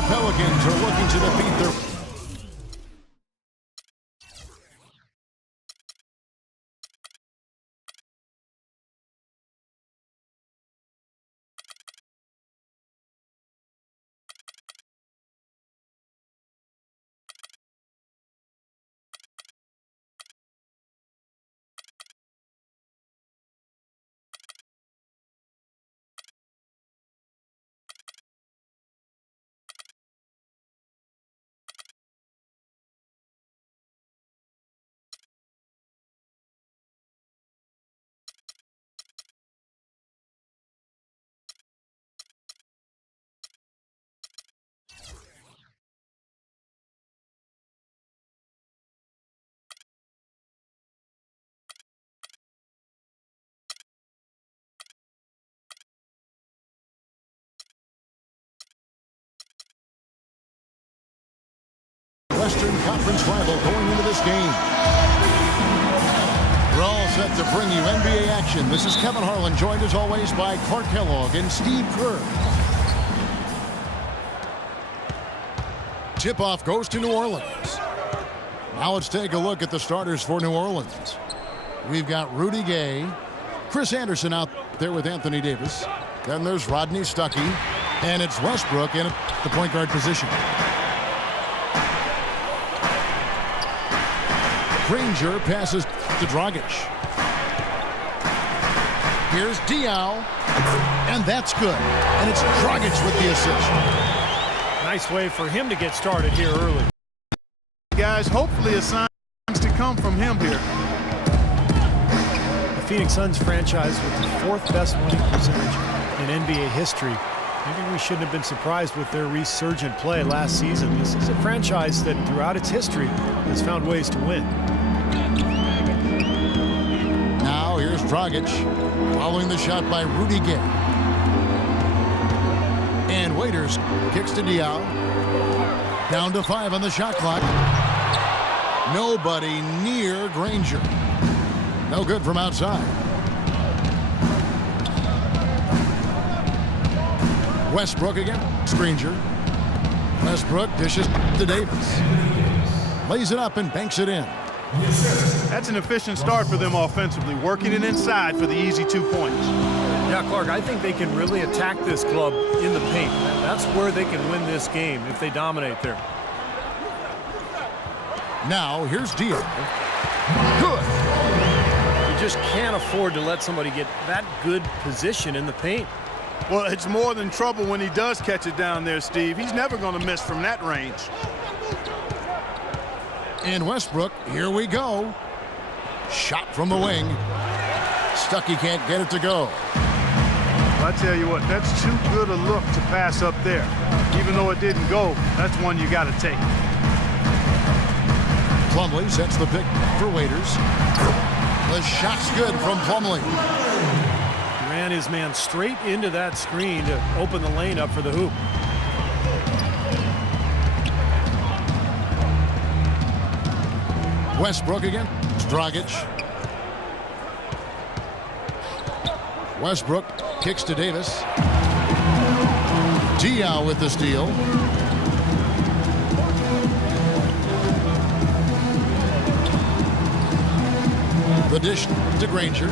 The Pelicans are looking to defeat their... Western Conference rival going into this game. We're all set to bring you NBA action. This is Kevin Harlan, joined as always by Clark Kellogg and Steve Kerr. Tip-off goes to New Orleans. Now let's take a look at the starters for New Orleans. We've got Rudy Gay, Chris Anderson out there with Anthony Davis. Then there's Rodney Stuckey, and it's Westbrook in the point guard position. Granger passes to Dragic. Here's Diaw, and that's good. And it's Dragic with the assist. Nice way for him to get started here early. Guys, hopefully a sign to come from him here. The Phoenix Suns franchise with the 4th best winning percentage in NBA history. Maybe we shouldn't have been surprised with their resurgent play last season. This is a franchise that throughout its history has found ways to win. Now here's Dragic following the shot by Rudy Gay. And Waiters kicks to Diaw. Down to 5 on the shot clock. Nobody near Granger. No good from outside. Westbrook against Granger. Westbrook dishes to Davis. Lays it up and banks it in. That's an efficient start for them offensively, working it inside for the easy 2 points. Yeah, Clark, I think they can really attack this club in the paint. That's where they can win this game if they dominate there. Now here's Diaw. Good. You just can't afford to let somebody get that good position in the paint. Well, it's more than trouble when he does catch it down there, Steve. He's never going to miss from that range. And Westbrook, here we go. Shot from the wing. Stuckey can't get it to go. I tell you what, that's too good a look to pass up there. Even though it didn't go, that's one you got to take. Plumlee sets the pick for Waiters. The shot's good from Plumlee. Ran his man straight into that screen to open the lane up for the hoop. Westbrook against Dragic. Westbrook kicks to Davis. Diaw with the steal. The dish to Granger.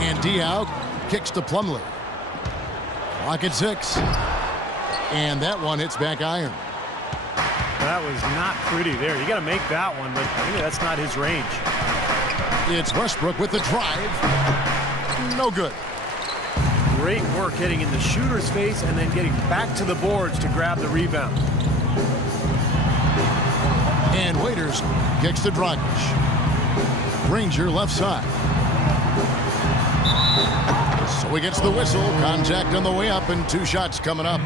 And Diaw kicks to Plumlee. Clock at 6. And that one hits back iron. That was not pretty there. You got to make that one, but really that's not his range. It's Westbrook with the drive. No good. Great work hitting in the shooter's face and then getting back to the boards to grab the rebound. And Waiters kicks to Dragic. Granger left side. So he gets the whistle. Contact on the way up and 2 shots coming up.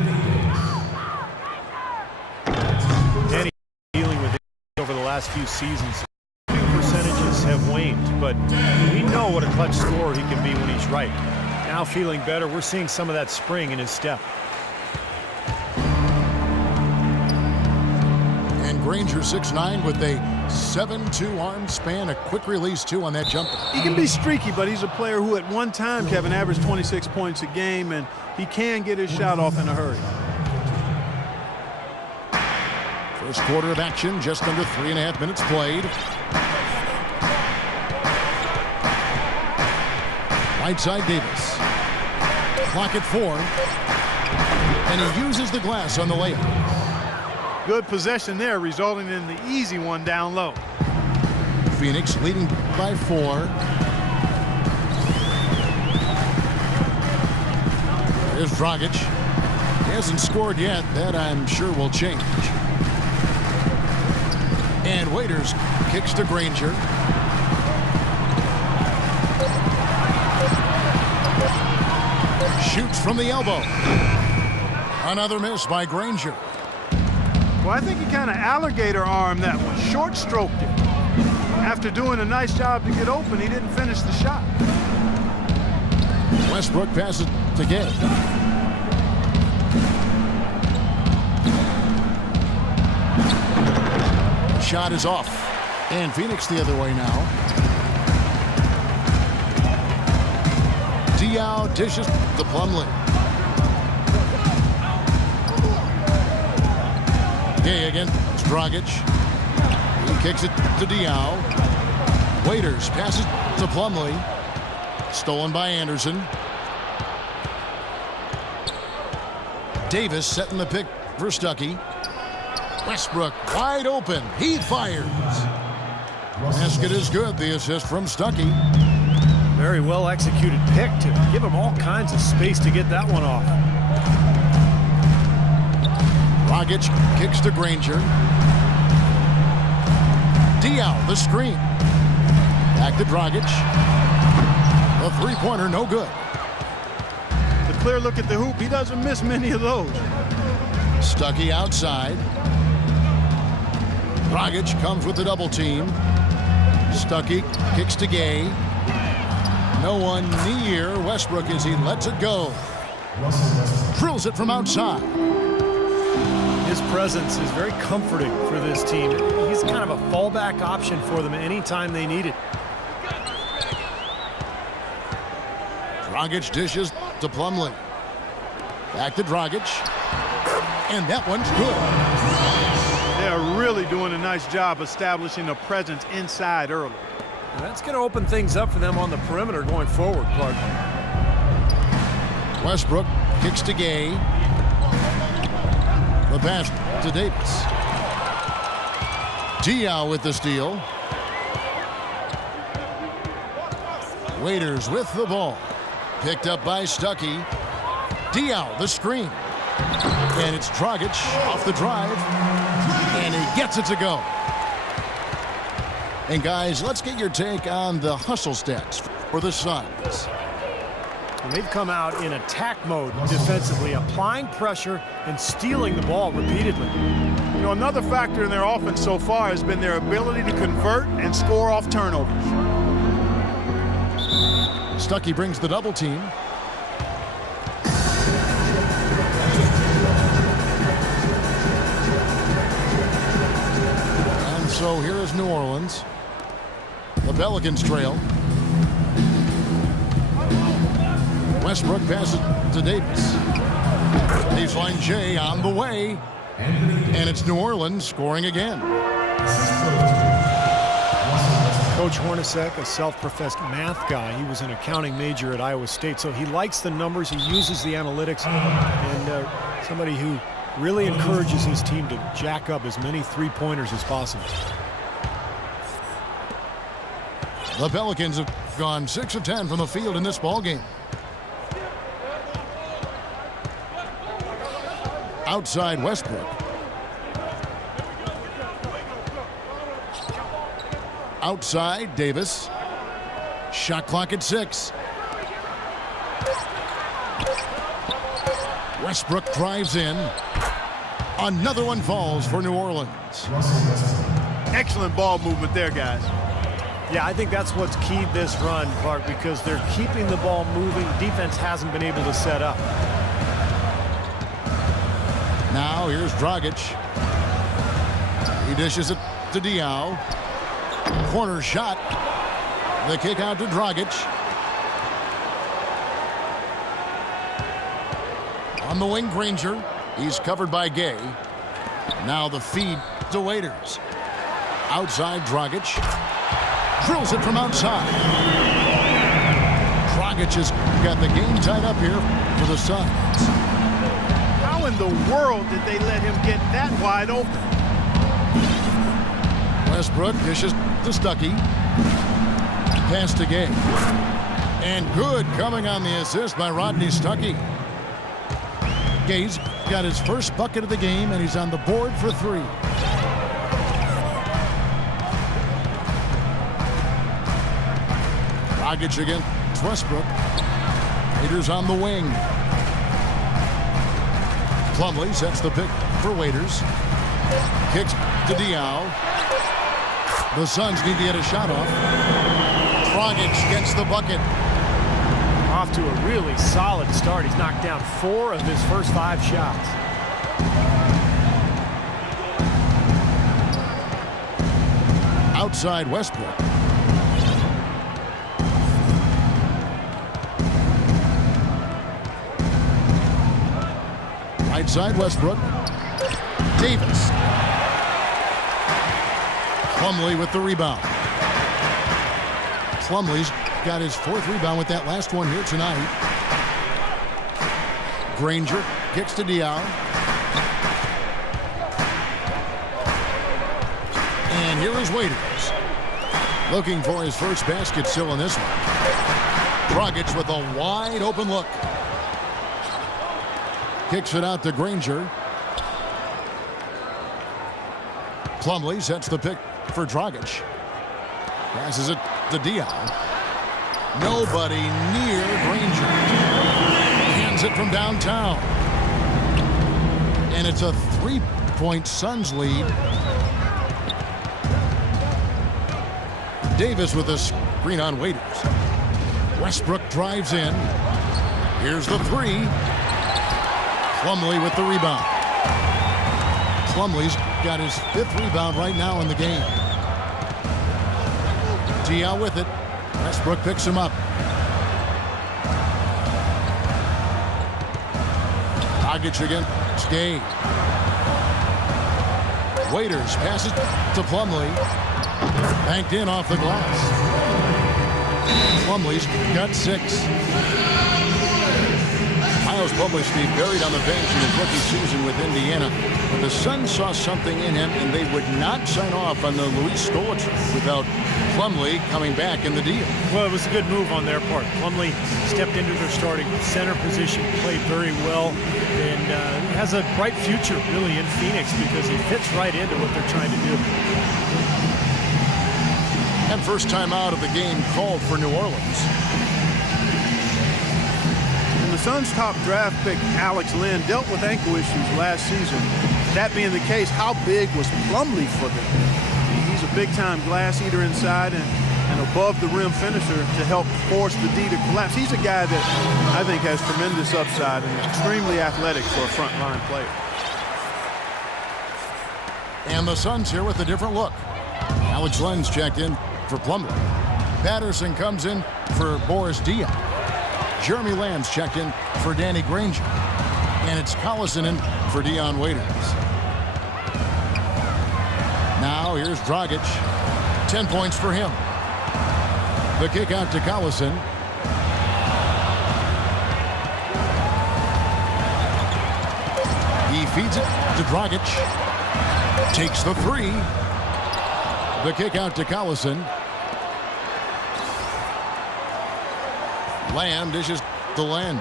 Danny dealing with it over the last few seasons. Percentages have waned, but we know what a clutch scorer he can be when he's right. Now feeling better, we're seeing some of that spring in his step. And Granger 6'9" with a 7'2" arm span, a quick release too on that jumper. He can be streaky, but he's a player who at one time, Kevin, averaged 26 points a game and he can get his shot off in a hurry. First quarter of action, just under 3.5 minutes played. Right side Davis. Clock at 4. And he uses the glass on the layup. Good possession there, resulting in the easy one down low. Phoenix leading by 4. Here's Dragic. He hasn't scored yet. That I'm sure will change. And Waiters kicks to Granger. Shoots from the elbow. Another miss by Granger. Well, I think he kind of alligator armed that one, short stroked it. After doing a nice job to get open, he didn't finish the shot. Westbrook passes to Gay. Shot is off. And Phoenix the other way now. Diaw dishes to Plumlee. Gay again. It's Dragic. He kicks it to Diaw. Waiters passes to Plumlee. Stolen by Anderson. Davis setting the pick for Stuckey. Westbrook wide open. He fires. Basket is good. The assist from Stuckey. Very well executed pick to give him all kinds of space to get that one off. Dragic kicks to Granger. Diaw the screen. Back to Dragic. The three-pointer no good. The clear look at the hoop. He doesn't miss many of those. Stuckey outside. Dragic comes with the double team. Stuckey kicks to Gay. No one near Westbrook as he lets it go. Drills it from outside. His presence is very comforting for this team. He's kind of a fallback option for them anytime they need it. Dragic dishes to Plumlee. Back to Dragic. And that one's good. They're really doing a nice job establishing a presence inside early. And that's going to open things up for them on the perimeter going forward, Clark. Westbrook kicks to Gay. The pass to Davis. Diaw with the steal. Waiters with the ball. Picked up by Stuckey. Diaw the screen. And it's Dragic off the drive. And he gets it to go. And guys, let's get your take on the hustle stats for the Suns. And they've come out in attack mode defensively, applying pressure and stealing the ball repeatedly. You know, another factor in their offense so far has been their ability to convert and score off turnovers. Stuckey brings the double team. And so here is New Orleans. The Pelicans trail. Westbrook passes to Davis. Baseline J on the way. And it's New Orleans scoring again. Coach Hornacek, a self-professed math guy, he was an accounting major at Iowa State, so he likes the numbers, he uses the analytics, and somebody who really encourages his team to jack up as many three-pointers as possible. The Pelicans have gone 6 of 10 from the field in this ballgame. Outside Westbrook. Outside Davis. Shot clock at 6. Westbrook drives in. Another one falls for New Orleans. Excellent ball movement there, guys. Yeah, I think that's what's keyed this run, Clark, because they're keeping the ball moving. Defense hasn't been able to set up. Now here's Dragic. He dishes it to Diaw. Corner shot. The kick out to Dragic. On the wing, Granger. He's covered by Gay. Now the feed to Waiters. Outside, Dragic. Drills it from outside. Dragic has got the game tied up here for the Suns. How in the world did they let him get that wide open? Westbrook dishes to Stuckey. Pass to Gay. And good coming on the assist by Rodney Stuckey. Gay's got his first bucket of the game, and he's on the board for 3. Dragic against Westbrook. Waiters on the wing. Plumlee sets the pick for Waiters. Kicks to Diaw. The Suns need to get a shot off. Dragic gets the bucket. Off to a really solid start. He's knocked down 4 of his first 5 shots. Outside Westbrook. Right side Westbrook. Davis. Plumlee with the rebound. Plumlee's got his 4th rebound with that last one here tonight. Granger kicks to Diaw. And here is Waiters. Looking for his first basket still in this one. Dragic with a wide open look. Kicks it out to Granger. Plumlee sets the pick for Dragic. Passes it to Diaw. Nobody near Granger. Hands it from downtown. And it's a 3-point Suns lead. Davis with a screen on Waiters. Westbrook drives in. Here's the 3. Plumlee with the rebound. Plumlee's got his 5th rebound right now in the game. Diaw with it. Westbrook picks him up. Dragic against Gay. Waiters passes to Plumlee. Banked in off the glass. Plumlee's got 6. Miles Plumlee be buried on the bench in his rookie season with Indiana. But the Suns saw something in him, and they would not sign off on the Luis Scola trade without Plumlee coming back in the deal. Well, it was a good move on their part. Plumlee stepped into their starting center position, played very well, and has a bright future, really, in Phoenix because he fits right into what they're trying to do. And first time out of the game called for New Orleans. And the Suns' top draft pick, Alex Len, dealt with ankle issues last season. That being the case, how big was Plumlee for them? He's a big-time glass eater inside and above-the-rim finisher to help force the D to collapse. He's a guy that I think has tremendous upside and extremely athletic for a front-line player. And the Suns here with a different look. Alex Len's checked in for Plumlee. Patterson comes in for Boris Diaw. Jeremy Lamb's checked in for Danny Granger. And it's Collison in for Dion Waiters. Now here's Dragic. 10 points for him. The kick out to Collison. He feeds it to Dragic. Takes the 3. The kick out to Collison. Lamb dishes to Len.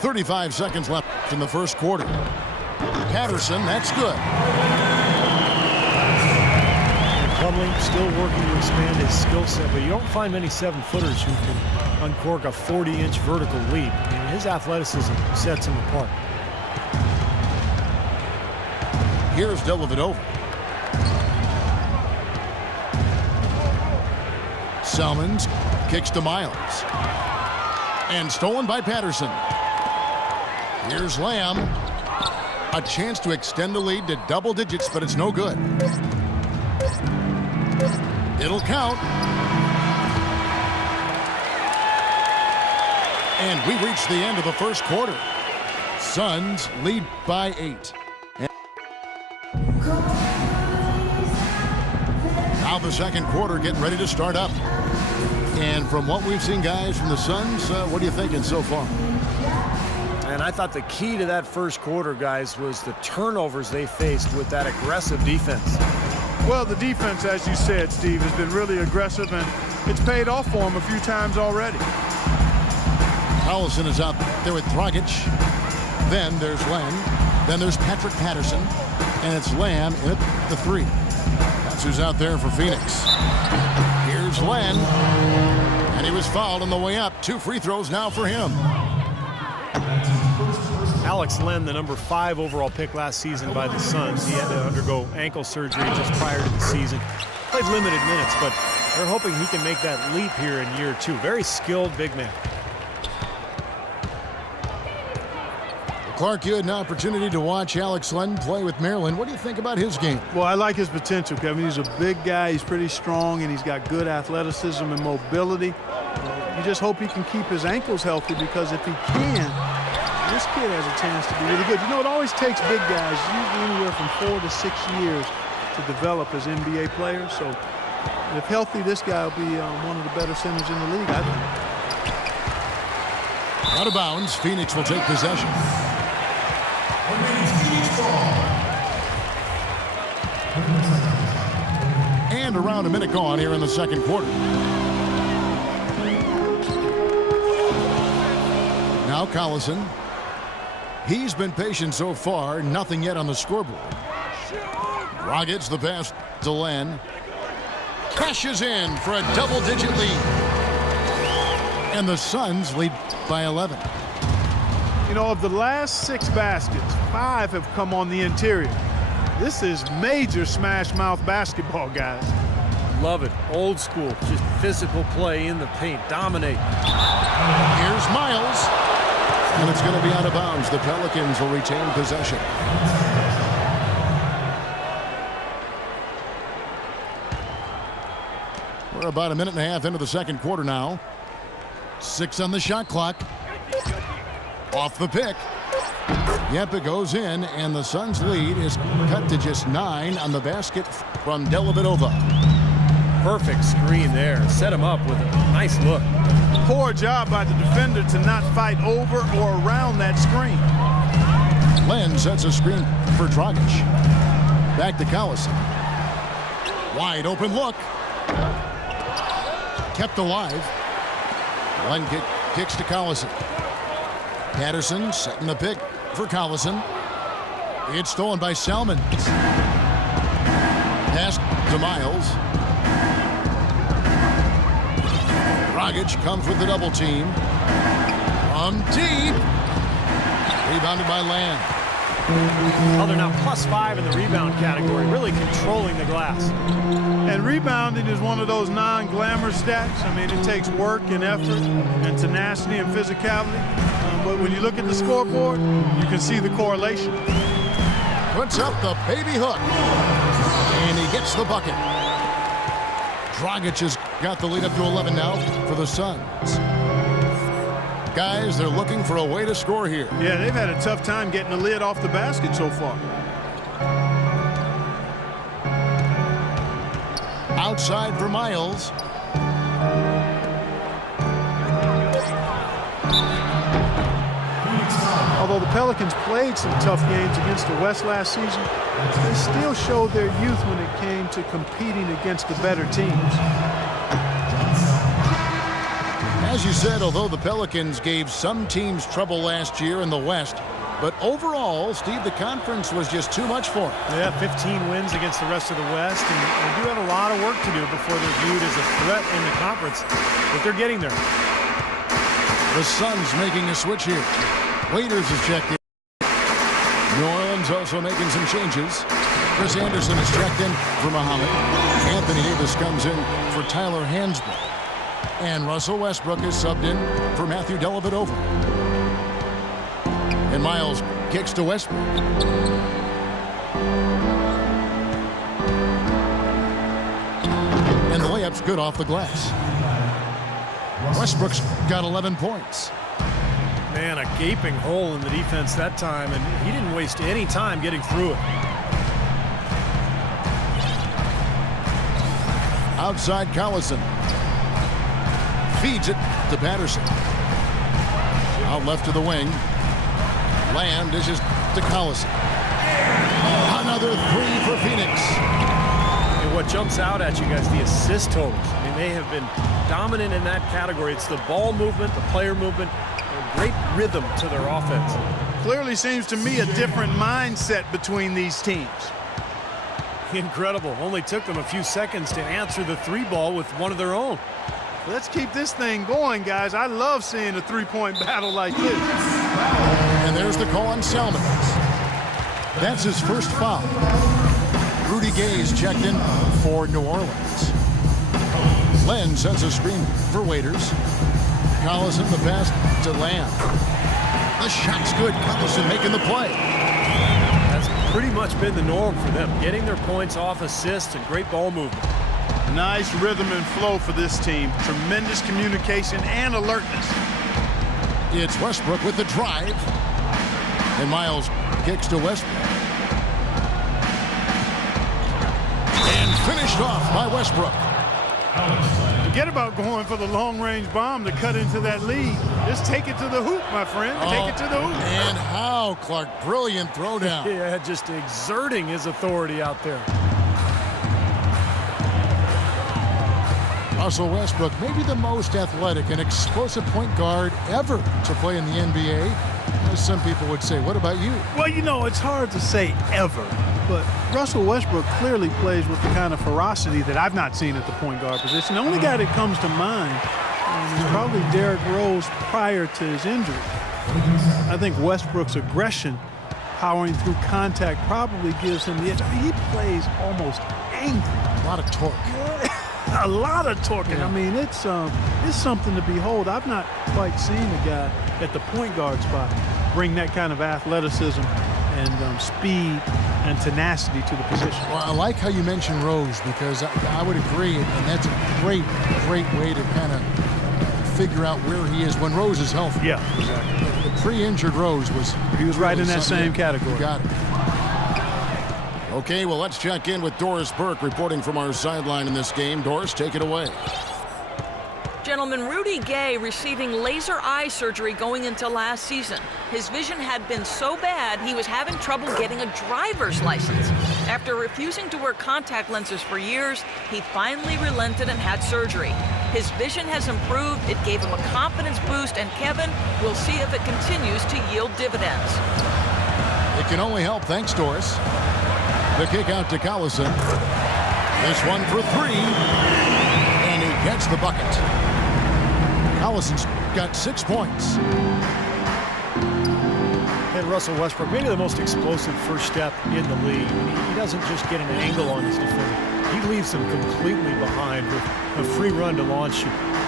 .35 seconds left in the first quarter. Patterson, that's good. Plumlee still working to expand his skill set, but you don't find many 7-footers who can uncork a 40-inch vertical leap. I mean, his athleticism sets him apart. Here's Dellavedova. Salmons kicks to Miles. And stolen by Patterson. Here's Lamb. A chance to extend the lead to double digits, but it's no good. It'll count. And we reach the end of the first quarter. Suns lead by 8. Now the second quarter getting ready to start up. And from what we've seen, guys, from the Suns, what are you thinking so far? And I thought the key to that first quarter, guys, was the turnovers they faced with that aggressive defense. Well, the defense, as you said, Steve, has been really aggressive, and it's paid off for them a few times already. Collison is out there with Dragic. Then there's Len. Then there's Patrick Patterson. And it's Lamb in at the 3. That's who's out there for Phoenix. Here's Len. And he was fouled on the way up. 2 free throws now for him. Alex Len, the number 5 overall pick last season by the Suns. He had to undergo ankle surgery just prior to the season. Played limited minutes, but they're hoping he can make that leap here in year 2. Very skilled big man. Clark, you had an opportunity to watch Alex Len play with Maryland. What do you think about his game? Well, I like his potential, Kevin. He's a big guy. He's pretty strong, and he's got good athleticism and mobility. You just hope he can keep his ankles healthy, because if he can, this kid has a chance to be really good. You know, it always takes big guys, usually anywhere from 4 to 6 years, to develop as NBA players. So if healthy, this guy will be one of the better centers in the league, I think. Out of bounds, Phoenix will take possession. And around a minute gone here in the second quarter. Now Collison. He's been patient so far. Nothing yet on the scoreboard. Dragic the pass to Len. Cashes in for a double-digit lead. And the Suns lead by 11. You know, of the last 6 baskets, 5 have come on the interior. This is major smash mouth basketball, guys. Love it. Old school. Just physical play in the paint. Dominate. Here's Miles. And it's going to be out of bounds. The Pelicans will retain possession. We're about a minute and a half into the second quarter now. 6 on the shot clock. Off the pick. Yep, it goes in, and the Suns' lead is cut to just 9 on the basket from Dellavedova. Perfect screen there. Set him up with a nice look. Poor job by the defender to not fight over or around that screen. Len sets a screen for Dragic. Back to Collison. Wide open look. Kept alive. Len kicks to Collison. Patterson setting the pick for Collison. It's stolen by Salmon. Pass to Miles. Dragic comes with the double team. From deep. Rebounded by Lamb. Oh, they're now +5 in the rebound category, really controlling the glass. And rebounding is one of those non-glamour stats. I mean, it takes work and effort and tenacity and physicality. But when you look at the scoreboard, you can see the correlation. Puts up the baby hook. And he gets the bucket. Dragic has got the lead up to 11 now for the Suns. Guys, they're looking for a way to score here. Yeah, they've had a tough time getting the lid off the basket so far. Outside for Miles. Although the Pelicans played some tough games against the West last season, they still showed their youth when it came to competing against the better teams. As you said, although the Pelicans gave some teams trouble last year in the West, but overall, Steve, the conference was just too much for them. Yeah, 15 wins against the rest of the West, and they do have a lot of work to do before they're viewed as a threat in the conference, but they're getting there. The Suns making a switch here. Waiters is checked in. New Orleans also making some changes. Chris Anderson is checked in for Muhammad. Anthony Davis comes in for Tyler Hansbrough. And Russell Westbrook is subbed in for Matthew Dellavedova. And Miles kicks to Westbrook. layup's good off the glass. Westbrook's got 11 points. Man, a gaping hole in the defense that time, and he didn't waste any time getting through it. Outside Collison. Feeds it to Patterson. Out left to the wing. Lamb dishes to Collison. Another three for Phoenix. And what jumps out at you guys, the assist totals. I mean, they have been dominant in that category. It's the ball movement, the player movement, a great rhythm to their offense. Clearly seems to me a different mindset between these teams. Incredible. Only took them a few seconds to answer the three ball with one of their own. Let's keep this thing going, guys. I love seeing a three-point battle like this. And there's the call on Salmon. That's his first foul. Rudy Gay's checked in for New Orleans. Len sends a screen for Waiters. Collison the pass to Lamb. The shot's good. Collison making the play. That's pretty much been the norm for them, getting their points off assists and great ball movement. Nice rhythm and flow for this team. Tremendous communication and alertness. It's Westbrook with the drive. And Miles kicks to Westbrook. And finished off by Westbrook. Forget about going for the long-range bomb to cut into that lead. Just take it to the hoop, my friend. Take it to the hoop. And how, Clark. Brilliant throwdown. Yeah, just exerting his authority out there. Russell Westbrook, maybe the most athletic and explosive point guard ever to play in the NBA. As some people would say. What about you? Well, you know, it's hard to say ever, but Russell Westbrook clearly plays with the kind of ferocity that I've not seen at the point guard position. The only guy that comes to mind is probably Derrick Rose prior to his injury. I think Westbrook's aggression, powering through contact, probably gives him the edge. I mean, he plays almost angry. A lot of torque. A lot of torque. Yeah. I mean, it's something to behold. I've not quite seen a guy at the point guard spot bring that kind of athleticism and speed and tenacity to the position. Well, I like how you mentioned Rose because I would agree, and that's a great way to kind of figure out where he is when Rose is healthy. Yeah, exactly. The pre-injured Rose was... He was right in that same category. You got it. Okay, well, let's check in with Doris Burke reporting from our sideline in this game. Doris, take it away. Gentlemen, Rudy Gay receiving laser eye surgery going into last season. His vision had been so bad he was having trouble getting a driver's license. After refusing to wear contact lenses for years, he finally relented and had surgery. His vision has improved, it gave him a confidence boost, and Kevin, we'll see if it continues to yield dividends. It can only help. Thanks, Doris. The kick out to Collison. This one for three. And he gets the bucket. Collison's got 6 points. And Russell Westbrook, maybe the most explosive first step in the league. He doesn't just get an angle on his defender. He leaves them completely behind with a free run to launch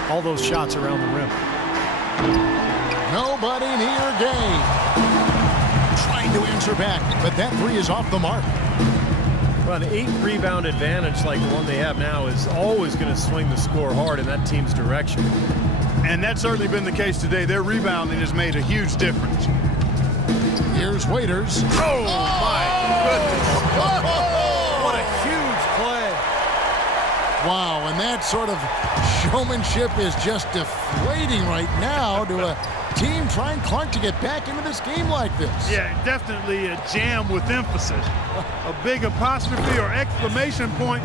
all those shots around the rim. Nobody near Gay. Trying to answer back, but that three is off the mark. Well, an 8-rebound advantage like the one they have now is always going to swing the score hard in that team's direction. And that's certainly been the case today. Their rebounding has made a huge difference. Here's Waiters. Oh, my goodness. What a huge play. Wow, and that sort of showmanship is just deflating right now to a team trying, Clark, to get back into this game like this. Yeah, definitely a jam with emphasis. A big apostrophe or exclamation point.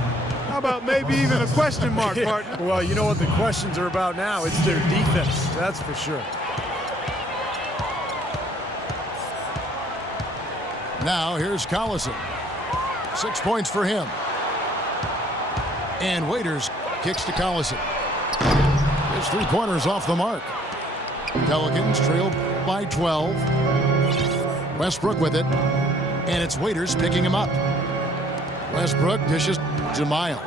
How about maybe even a question mark, partner? Well, you know what the questions are about now. It's their defense, that's for sure. Now here's Collison. 6 points for him. And Waiters kicks to Collison. His three-pointers off the mark. Pelicans trail by 12. Westbrook with it. And it's Waiters picking him up. Westbrook dishes to Miles.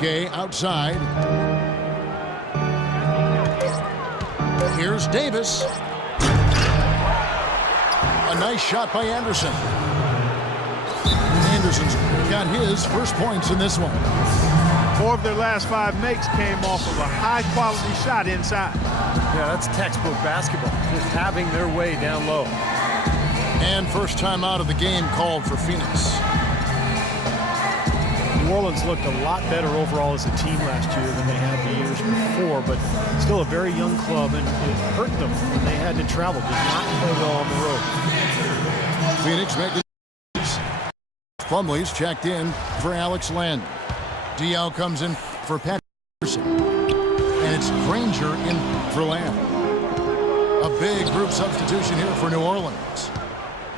Gay outside. Here's Davis. A nice shot by Anderson. Anderson's got his first points in this one. 4 of their last 5 makes came off of a high-quality shot inside. Yeah, that's textbook basketball, just having their way down low. And first time out of the game called for Phoenix. New Orleans looked a lot better overall as a team last year than they had the years before, but still a very young club, and it hurt them when they had to travel, did not play well on the road. Phoenix making Plumlee's checked in for Alex Len. Diao comes in for Pat Anderson. And it's Granger in for Lamb. A big group substitution here for New Orleans.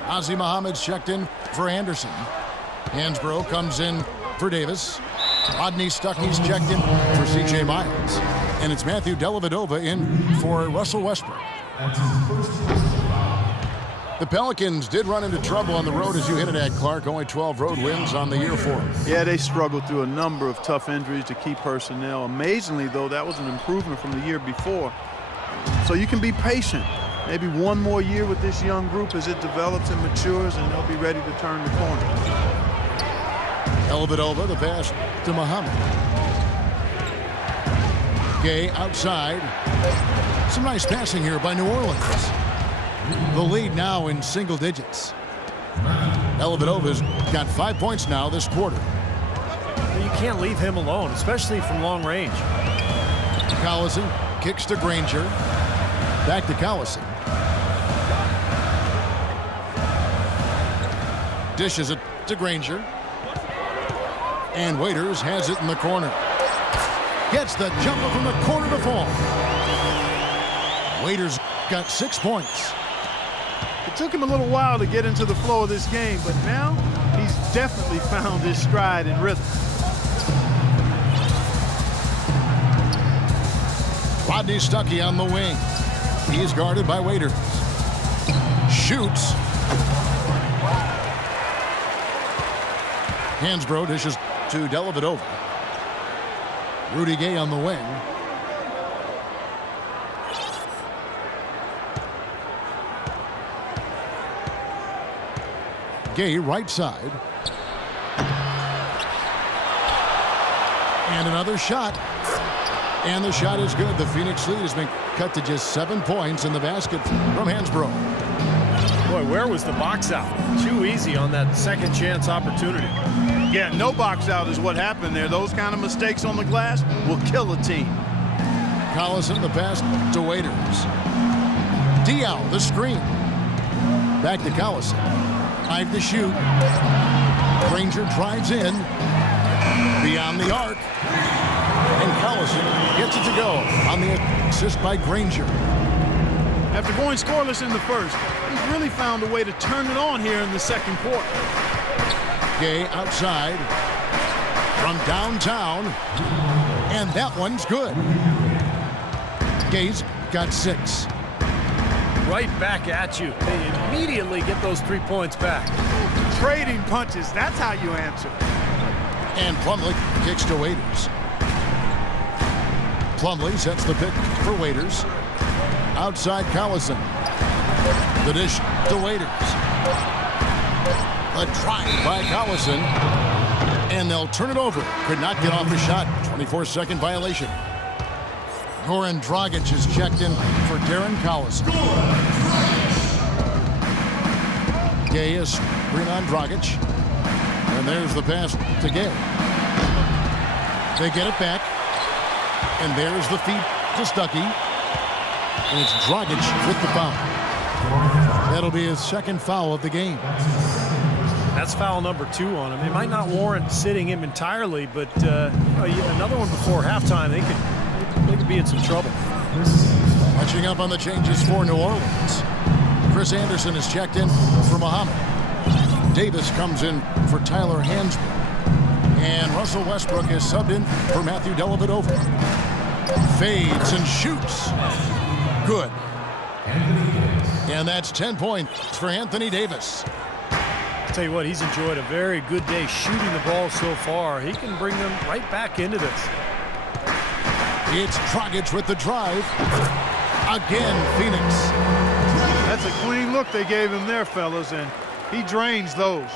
Ozzie Muhammad's checked in for Anderson. Hansbrough comes in for Davis. Rodney Stuckey's checked in for C.J. Miles. And it's Matthew Dellavedova in for Russell Westbrook. The Pelicans did run into trouble on the road, as you hinted at, Clark. Only 12 road wins on the year for them. Yeah, they struggled through a number of tough injuries to key personnel. Amazingly, though, that was an improvement from the year before. So you can be patient. Maybe one more year with this young group as it develops and matures, and they'll be ready to turn the corner. Dellavedova, the pass to Muhammad. Gay outside. Some nice passing here by New Orleans. The lead now in single digits. Dellavedova's got 5 points now this quarter. You can't leave him alone, especially from long range. Collison kicks to Granger. Back to Collison. Dishes it to Granger. And Waiters has it in the corner. Gets the jumper from the corner to fall. Waiters got 6 points. It took him a little while to get into the flow of this game, but now he's definitely found his stride and rhythm. Rodney Stuckey on the wing. He's guarded by Waiters. Shoots. Hansbrough dishes to Dellavedova. Rudy Gay on the wing. Gay right side. And another shot. And the shot is good. The Phoenix lead has been cut to just 7 points in the basket from Hansbrough. Boy, where was the box out? Too easy on that second chance opportunity. Yeah, no box out is what happened there. Those kind of mistakes on the glass will kill a team. Collison, the pass to Waiters. Diao, the screen. Back to Collison. 5 to shoot. Granger drives in. Beyond the arc. And Collison gets it to go on the assist by Granger. After going scoreless in the first, he's really found a way to turn it on here in the second quarter. Gay outside from downtown. And that one's good. Gay's got 6. Right back at you. They immediately get those 3 points back. Trading punches, that's how you answer. And Plumlee kicks to Waiters. Plumlee sets the pick for Waiters. Outside Collison. The dish to Waiters. A drive by Collison. And they'll turn it over. Could not get off the shot. 24-second violation. Goran Dragic is checked in for Darren Collison. Gay is screen on Dragic. And there's the pass to Gay. They get it back. And there's the feed to Stuckey. And it's Dragic with the foul. That'll be his second foul of the game. That's foul number 2 on him. It might not warrant sitting him entirely, but another one before halftime, they could be in some trouble. Catching up on the changes for New Orleans. Chris Anderson is checked in for Muhammad. Davis comes in for Tyler Hansbrough. And Russell Westbrook is subbed in for Matthew Dellavedova. Fades and shoots. Good. And that's 10 points for Anthony Davis. I'll tell you what, he's enjoyed a very good day shooting the ball so far. He can bring them right back into this. It's Dragic with the drive. Again, Phoenix. That's a clean look they gave him there, fellas, and he drains those.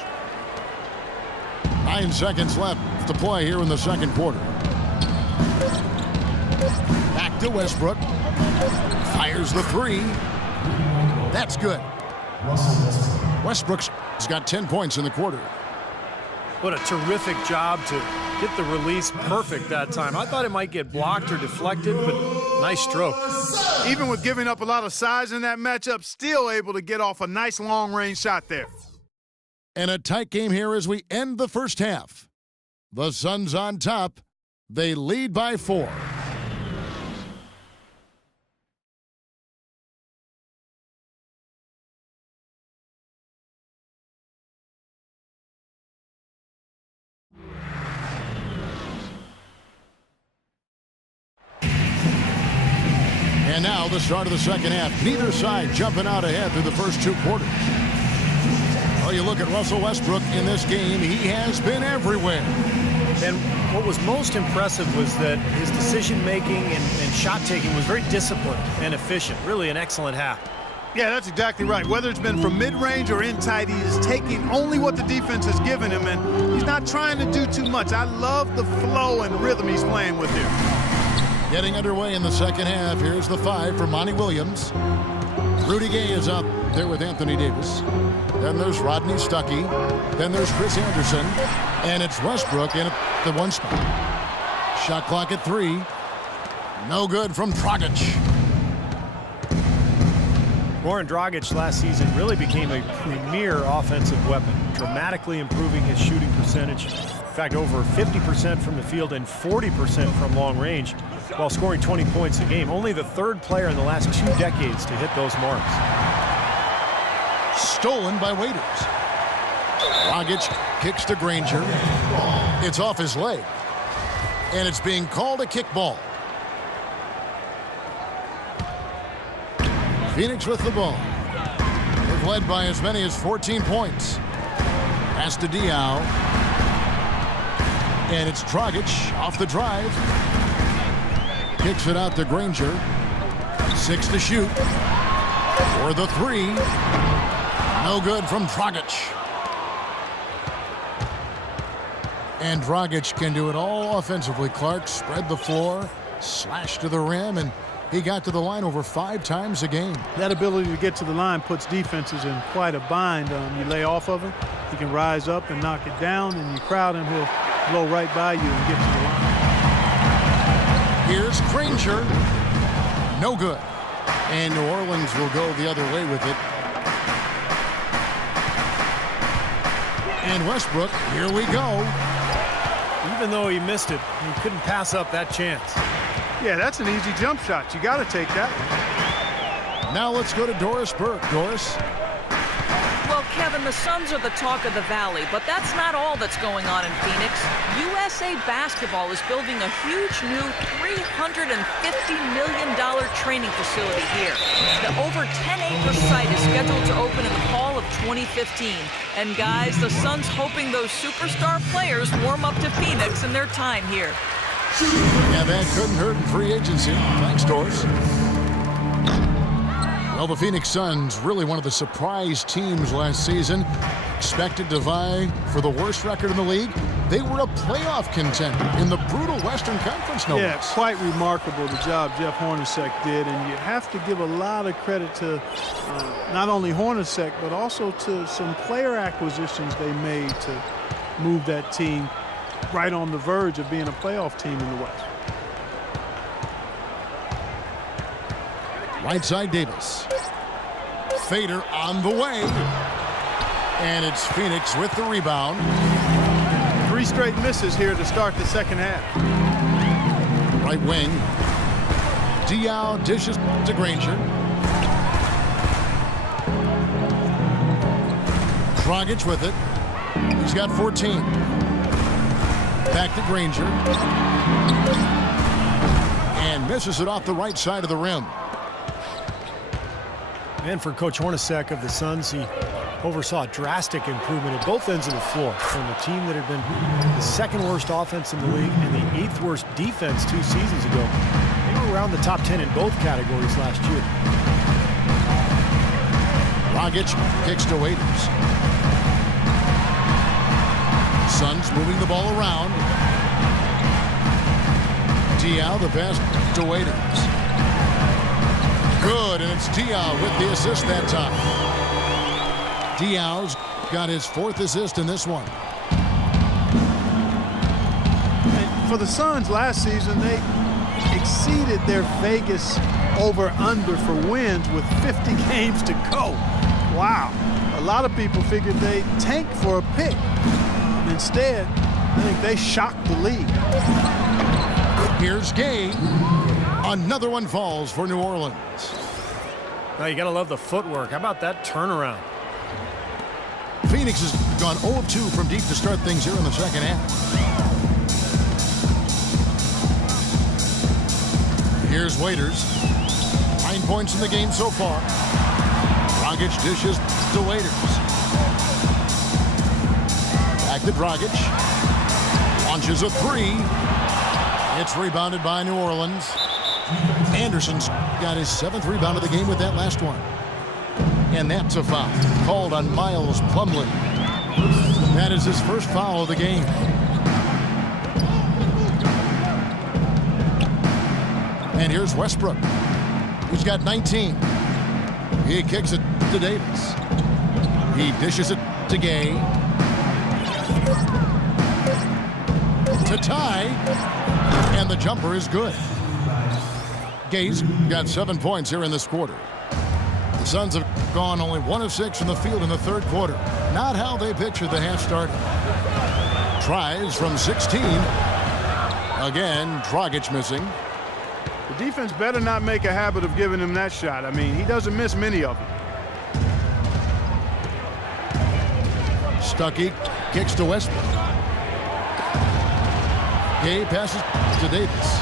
9 seconds left to play here in the second quarter. Back to Westbrook. Fires the three. That's good. Westbrook's got 10 points in the quarter. What a terrific job to get the release perfect that time. I thought it might get blocked or deflected, but nice stroke. Even with giving up a lot of size in that matchup, still able to get off a nice long-range shot there. And a tight game here as we end the first half. The Suns on top. They lead by 4. And now the start of the second half. Neither side jumping out ahead through the first 2 quarters. Well, you look at Russell Westbrook in this game. He has been everywhere. And what was most impressive was that his decision-making and shot-taking was very disciplined and efficient. Really an excellent half. Yeah, that's exactly right. Whether it's been from mid-range or in tight, he is taking only what the defense has given him, and he's not trying to do too much. I love the flow and rhythm he's playing with here. Getting underway in the second half. Here's the 5 for Monty Williams. Rudy Gay is up there with Anthony Davis. Then there's Rodney Stuckey. Then there's Chris Anderson. And it's Westbrook in at the 1 spot. Shot clock at 3. No good from Dragic. Goran Dragic last season really became a premier offensive weapon, dramatically improving his shooting percentage. In fact, over 50% from the field and 40% from long range, while scoring 20 points a game. Only the 3rd player in the last 2 decades to hit those marks. Stolen by Waiters. Dragic kicks to Granger. It's off his leg. And it's being called a kickball. Phoenix with the ball. They've led by as many as 14 points. Pass to Diaw. And it's Dragic off the drive. Kicks it out to Granger. 6 to shoot. For the 3. No good from Dragic. And Dragic can do it all offensively. Clark spread the floor, slash to the rim, and he got to the line over 5 times a game. That ability to get to the line puts defenses in quite a bind. You lay off of him, he can rise up and knock it down, and you crowd him, he'll blow right by you and get to the line. Here's Granger. No good. And New Orleans will go the other way with it. And Westbrook, here we go. Even though he missed it, he couldn't pass up that chance. Yeah, that's an easy jump shot. You got to take that. Now let's go to Doris Burke. Doris? Well, Kevin, the Suns are the talk of the Valley, but that's not all that's going on in Phoenix. USA Basketball is building a huge new $350 million training facility here. The over 10-acre site is scheduled to open in the fall of 2015. And guys, the Suns hoping those superstar players warm up to Phoenix in their time here. Yeah, that couldn't hurt in free agency. Thanks, Doris. Well, the Phoenix Suns, really one of the surprise teams last season. Expected to vie for the worst record in the league. They were a playoff contender in the brutal Western Conference, no Yeah, less. quite remarkable the job Jeff Hornacek did, and you have to give a lot of credit to not only Hornacek, but also to some player acquisitions they made to move that team right on the verge of being a playoff team in the West. Right side, Davis. Fader on the way. And it's Phoenix with the rebound. 3 straight misses here to start the second half. Right wing. Diaw dishes to Granger. Dragic with it. He's got 14. Back to Granger. And misses it off the right side of the rim. And for Coach Hornacek of the Suns, he oversaw drastic improvement at both ends of the floor from a team that had been the 2nd worst offense in the league and the 8th worst defense 2 seasons ago. They were around the top 10 in both categories last year. Dragic kicks to Waiters. Suns moving the ball around. Diaw, the pass to Waiters. Good, and it's Diaw with the assist that time. Diaw's got his 4th assist in this one. And for the Suns last season, they exceeded their Vegas over-under for wins with 50 games to go. Wow. A lot of people figured they'd tank for a pick. Instead, I think they shocked the league. Here's Gay. Another one falls for New Orleans. Now you gotta love the footwork. How about that turnaround? Phoenix has gone 0 of 2 from deep to start things here in the second half. Here's Waiters. 9 points in the game so far. Dragic dishes to Waiters. Back to Dragic. Launches a 3. It's rebounded by New Orleans. Anderson's got his 7th rebound of the game with that last one. And that's a foul called on Miles Plumlee. That is his first foul of the game. And here's Westbrook, who's got 19. He kicks it to Davis. He dishes it to Gay. To tie. And the jumper is good. Gay's got 7 points here in this quarter. The Suns have gone only 1 of 6 from the field in the third quarter. Not how they pictured the half started. Tries from 16. Again, Dragic missing. The defense better not make a habit of giving him that shot. I mean, he doesn't miss many of them. Stuckey kicks to Westbrook. Gay passes to Davis.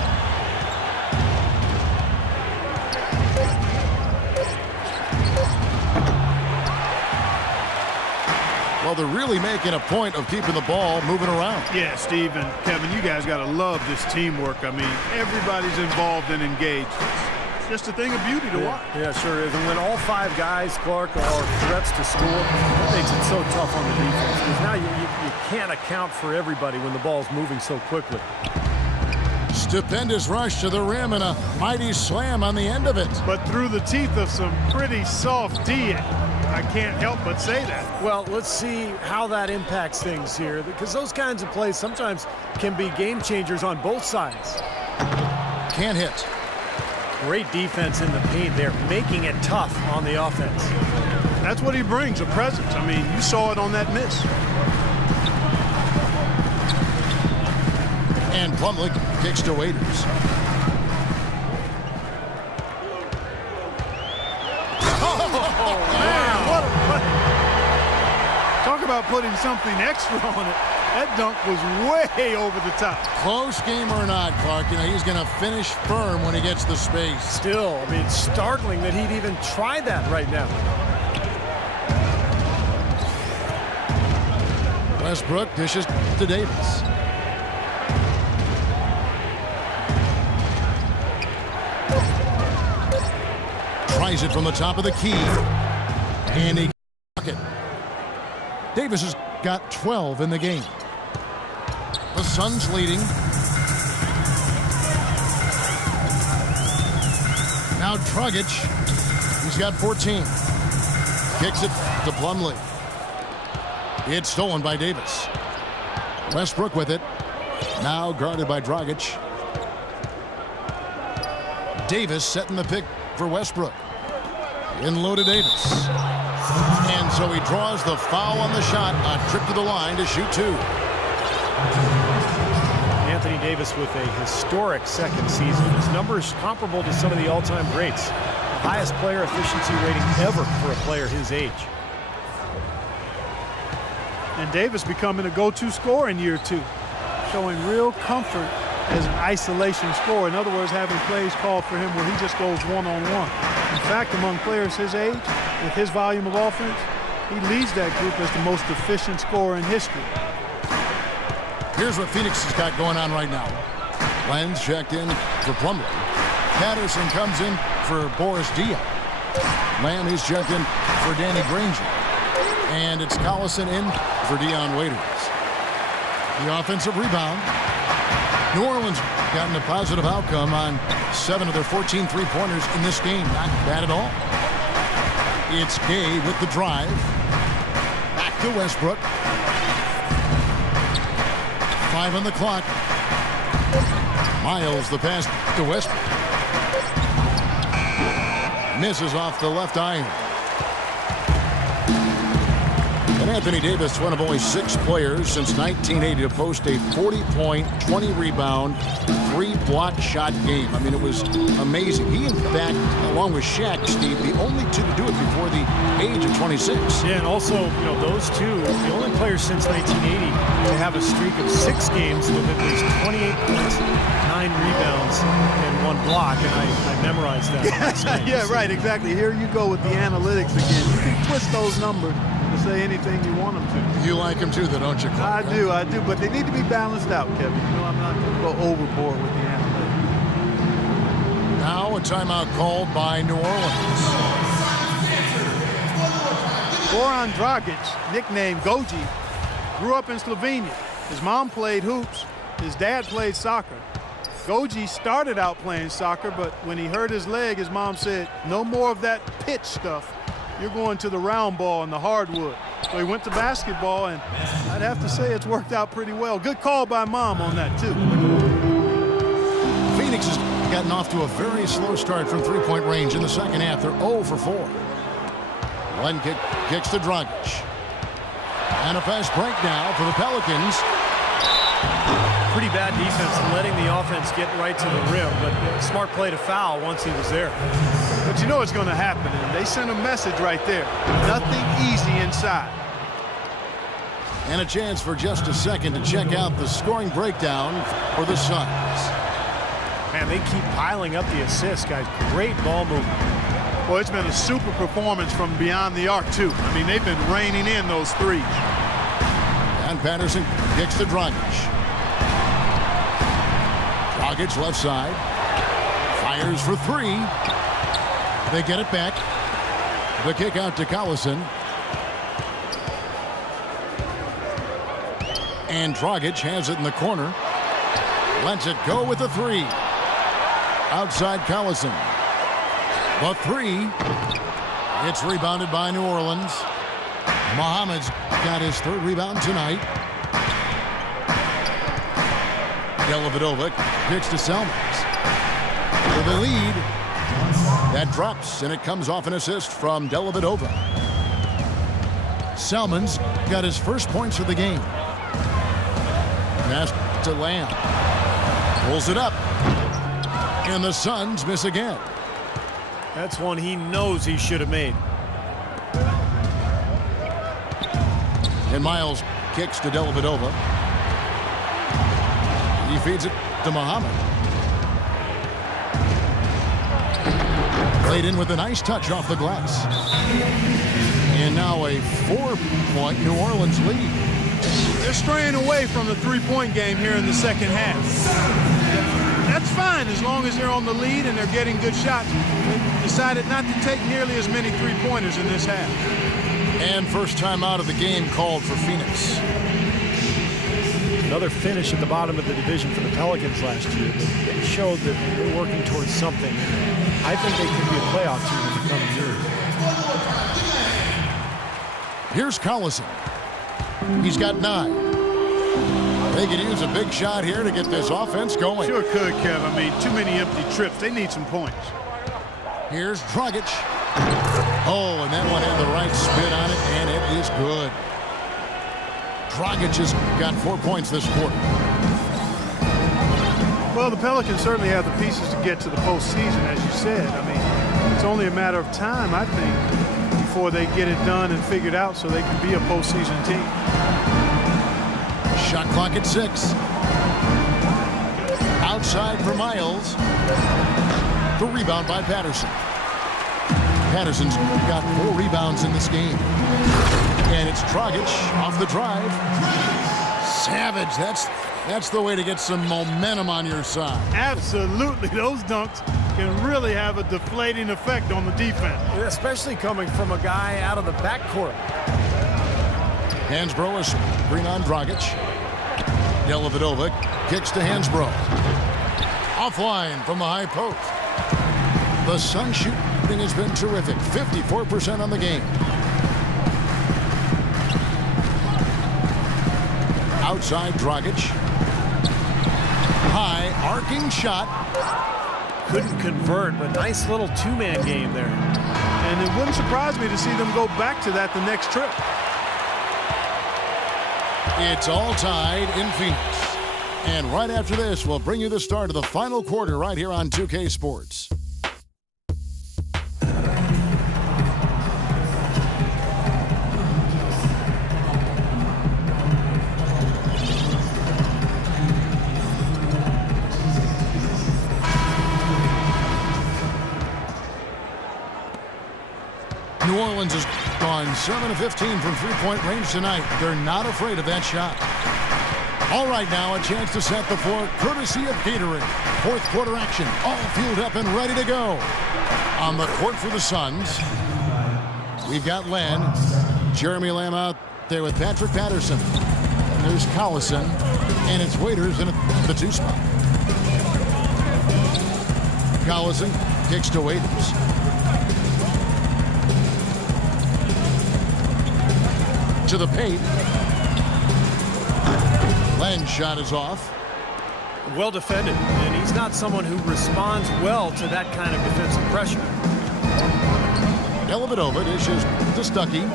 Well, they're really making a point of keeping the ball moving around. Yeah, Steve and Kevin, you guys got to love this teamwork. I mean, everybody's involved and engaged. It's just a thing of beauty to watch. Yeah, sure is. And when all 5 guys, Clark, are threats to score, that makes it so tough on the defense. Because now you can't account for everybody when the ball's moving so quickly. Stupendous rush to the rim and a mighty slam on the end of it. But through the teeth of some pretty soft D. I can't help but say that. Well, let's see how that impacts things here, because those kinds of plays sometimes can be game changers on both sides. Can't hit. Great defense in the paint there, making it tough on the offense. That's what he brings, a presence. I mean, you saw it on that miss. And Plumlee kicks to Waiters. Talk about putting something extra on it. That dunk was way over the top. Close game or not, Clark, you know, he's going to finish firm when he gets the space. Still, I mean, it's startling that he'd even try that right now. Westbrook dishes to Davis. Tries it from the top of the key. And he gets it. Davis has got 12 in the game. The Suns leading. Now Dragic. He's got 14. Kicks it to Plumlee. It's stolen by Davis. Westbrook with it. Now guarded by Dragic. Davis setting the pick for Westbrook. In low to Davis. And so he draws the foul on the shot. A trip to the line to shoot 2. Anthony Davis with a historic second season. His numbers comparable to some of the all-time greats. The highest player efficiency rating ever for a player his age. And Davis becoming a go-to scorer in year 2. Showing real comfort as an isolation scorer. In other words, having plays called for him where he just goes one-on-one. In fact, among players his age, with his volume of offense, he leads that group as the most efficient scorer in history. Here's what Phoenix has got going on right now. Lenz checked in for Plumlee. Patterson comes in for Boris Diaw. Lamb is checked in for Danny Granger. And it's Collison in for Dion Waiters. The offensive rebound. New Orleans gotten a positive outcome on 7 of their 14 three-pointers in this game. Not bad at all. It's Gay with the drive. Back to Westbrook. 5 on the clock. Miles the pass to Westbrook. Misses off the left iron. And Anthony Davis, one of only 6 players since 1980 to post a 40-point, 20-rebound, 3-block shot game. I mean, it was amazing. He, in fact, along with Shaq, Steve, the only 2 to do it before the age of 26. Yeah, and also, those 2, the only players since 1980 to have a streak of 6 games with at least 28 points, 9 rebounds, and 1 block, and I memorized that. Yeah, right, exactly. Here you go with the analytics again. You can twist those numbers to say anything you want them to. You like them too, though, don't you, Clark? I do, but they need to be balanced out, Kevin. I'm not going to go overboard with the analytics. Now a timeout called by New Orleans. Goran Dragic, nicknamed Goji, grew up in Slovenia. His mom played hoops. His dad played soccer. Goji started out playing soccer, but when he hurt his leg, his mom said, no more of that pitch stuff. You're going to the round ball and the hardwood. So he went to basketball, and I'd have to say it's worked out pretty well. Good call by Mom on that, too. Phoenix has gotten off to a very slow start from three-point range in the second half. They're 0 for 4. One kicks to Dragic. And a fast break now for the Pelicans. Pretty bad defense, letting the offense get right to the rim, but smart play to foul once he was there. But you know what's going to happen, and they sent a message right there. Nothing easy inside. And a chance for just a second to check out the scoring breakdown for the Suns. Man, they keep piling up the assists, guys. Great ball movement. Well, it's been a super performance from beyond the arc, too. I mean, they've been raining in those threes. And Patterson kicks to Dragic. Dragic left side. Fires for 3. They get it back. The kick out to Collison. And Dragic has it in the corner. Lets it go with the 3. Outside Collison. The 3. It's rebounded by New Orleans. Muhammad's got his 3rd rebound tonight. Dellavedova kicks to Selmans. For the lead. That drops, and it comes off an assist from Dellavedova. Selmans got his first points of the game. Pass to Lamb. Pulls it up. And the Suns miss again. That's one he knows he should have made. And Miles kicks to Dellavedova. He feeds it to Muhammad. Played in with a nice touch off the glass. And now a 4-point New Orleans lead. They're straying away from the three-point game here in the second half. That's fine as long as they're on the lead and they're getting good shots. They decided not to take nearly as many three-pointers in this half. And first time out of the game called for Phoenix. Another finish at the bottom of the division for the Pelicans last year. They showed that they're working towards something. I think they could be a playoff team in the coming years. Here's Collison. He's got 9. They could use a big shot here to get this offense going. Sure could, Kev. I mean, too many empty trips. They need some points. Here's Dragic. Oh, and that one had the right spin on it, and it is good. Dragic has got 4 points this quarter. Well, the Pelicans certainly have the pieces to get to the postseason, as you said. I mean, it's only a matter of time, I think, before they get it done and figured out so they can be a postseason team. Shot clock at 6. Outside for Miles. The rebound by Patterson. Patterson's got 4 rebounds in this game. And it's Dragic off the drive. Savage. That's the way to get some momentum on your side. Absolutely. Those dunks can really have a deflating effect on the defense. Especially coming from a guy out of the backcourt. Hansbrough is bring on Dragic. Dellavedova kicks to Hansbrough. Offline from the high post. The Sun shooting has been terrific. 54% on the game. Outside Dragic. High arcing shot. Couldn't convert, but nice little two-man game there. And it wouldn't surprise me to see them go back to that the next trip. It's all tied in Phoenix. And right after this, we'll bring you the start of the final quarter right here on 2K Sports. New Orleans has gone 7 of 15 from three-point range tonight. They're not afraid of that shot. All right, now a chance to set the floor courtesy of Gatorade. Fourth quarter action, all fueled up and ready to go. On the court for the Suns, we've got Len. Jeremy Lamb out there with Patrick Patterson. And there's Collison, and it's Waiters in the two spot. Collison kicks to Waiters. To the paint. Len's shot is off. Well defended, and he's not someone who responds well to that kind of defensive pressure. Dellavedova dishes to Stuckey.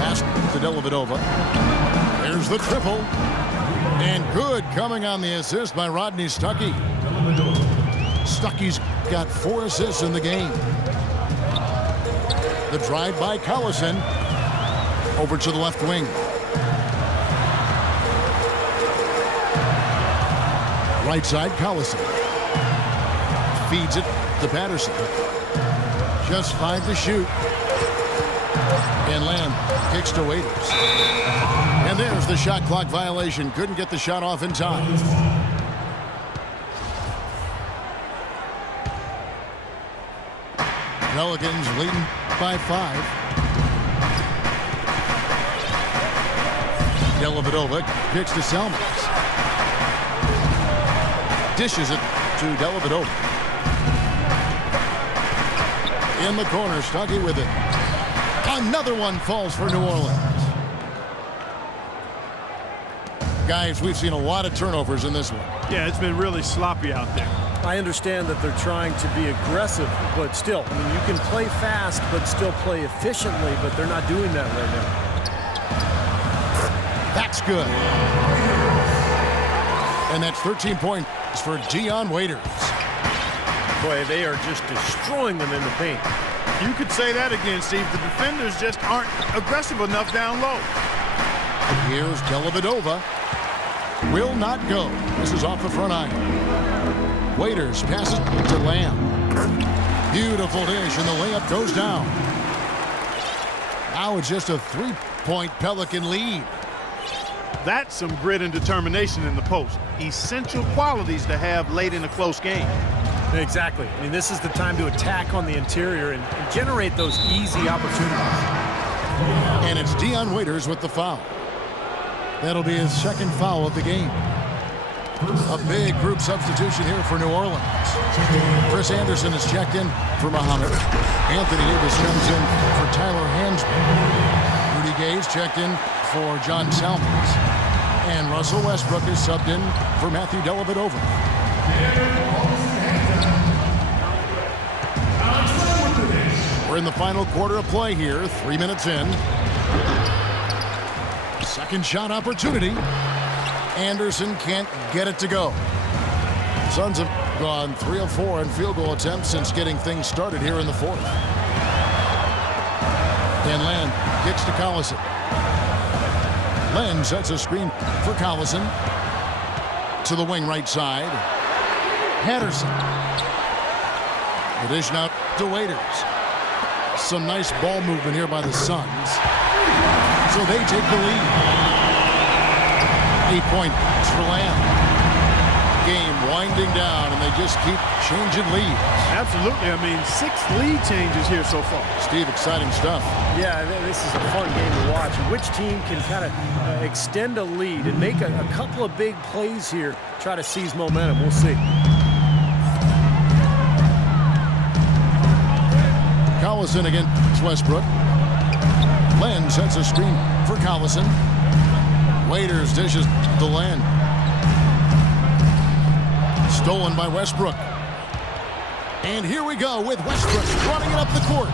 Pass to Dellavedova. There's the triple. And good coming on the assist by Rodney Stuckey. Stuckey's got 4 assists in the game. The drive by Collison. Over to the left wing. Right side, Collison. Feeds it to Patterson. Just 5 to shoot. And Lamb kicks to Waiters. And there's the shot clock violation. Couldn't get the shot off in time. Pelicans leading by 5. Dellavedova kicks to Selmans. Dishes it to Dellavedova. In the corner, Stuckey with it. Another one falls for New Orleans. Guys, we've seen a lot of turnovers in this one. Yeah, it's been really sloppy out there. I understand that they're trying to be aggressive, but still, I mean, you can play fast but still play efficiently, but they're not doing that right now. That's good. And that's 13 points for Dion Waiters. Boy, they are just destroying them in the paint. You could say that again, Steve. The defenders just aren't aggressive enough down low. Here's Dellavedova. Will not go. This is off the front iron. Waiters passes to Lamb. Beautiful dish, and the layup goes down. Now it's just a 3-point Pelican lead. That's some grit and determination in the post. Essential qualities to have late in a close game. Exactly. I mean, this is the time to attack on the interior and generate those easy opportunities. And it's Dion Waiters with the foul. That'll be his second foul of the game. A big group substitution here for New Orleans. Chris Anderson is checked in for Muhammad. Anthony Davis comes in for Tyler Hansbrough. Rudy Gay's checked in for John Salmons. And Russell Westbrook is subbed in for Matthew Dellavedova. We're in the final quarter of play here, 3 minutes in. Second shot opportunity. Anderson can't get it to go. Suns have gone 3 of 4 in field goal attempts since getting things started here in the fourth. And Len kicks to Collison. Len sets a screen for Collison. To the wing right side. Patterson. The dish now to Waiters. Some nice ball movement here by the Suns. So they take the lead. 8 points for Lamb. Game winding down, and they just keep changing leads. Absolutely. I mean, 6 lead changes here so far. Steve, exciting stuff. Yeah, this is a fun game to watch. Which team can kind of extend a lead and make a couple of big plays here, try to seize momentum. We'll see. Collison against Westbrook. Len sets a screen for Collison. Waiters dishes to Len. Stolen by Westbrook. And here we go with Westbrook running it up the court.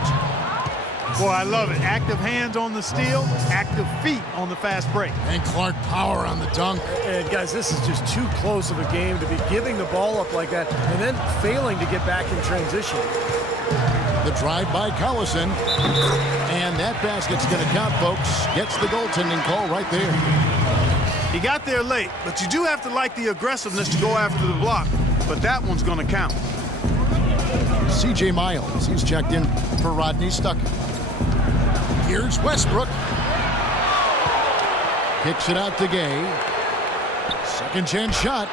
Boy, I love it. Active hands on the steal, active feet on the fast break. And Clark Power on the dunk. And guys, this is just too close of a game to be giving the ball up like that and then failing to get back in transition. The drive by Collison. And that basket's going to count, folks. Gets the goaltending call right there. He got there late, but you do have to like the aggressiveness to go after the block. But that one's going to count. C.J. Miles, he's checked in for Rodney Stuckey. Here's Westbrook. Kicks it out to Gay. Second chance shot.